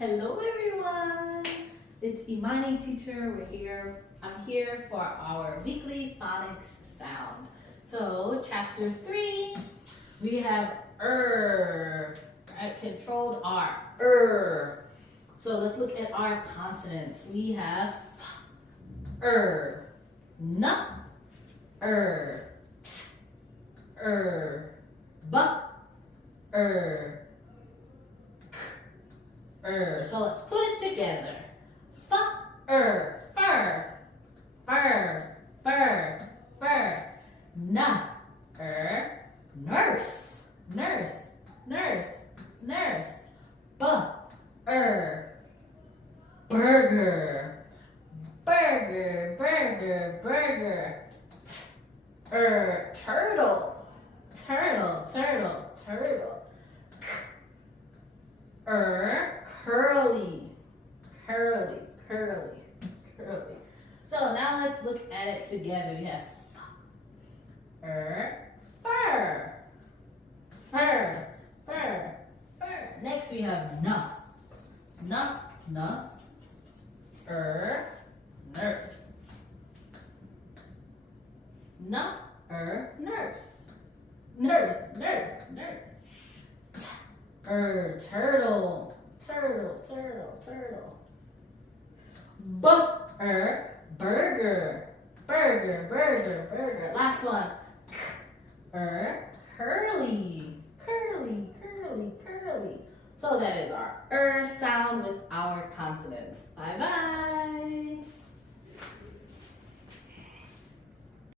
Hello everyone! It's Imani teacher. I'm here for our weekly phonics sound. So chapter 3, we have right? Controlled R, So let's look at our consonants. We have f, n, t, b, So let's put it together. Fur, nurse, burger, turtle, curly. So now let's look at it together. We have fur. Next we have n, nurse. Nurse. Turtle. Burger. Last one. Curly. So that is our sound with our consonants. Bye bye.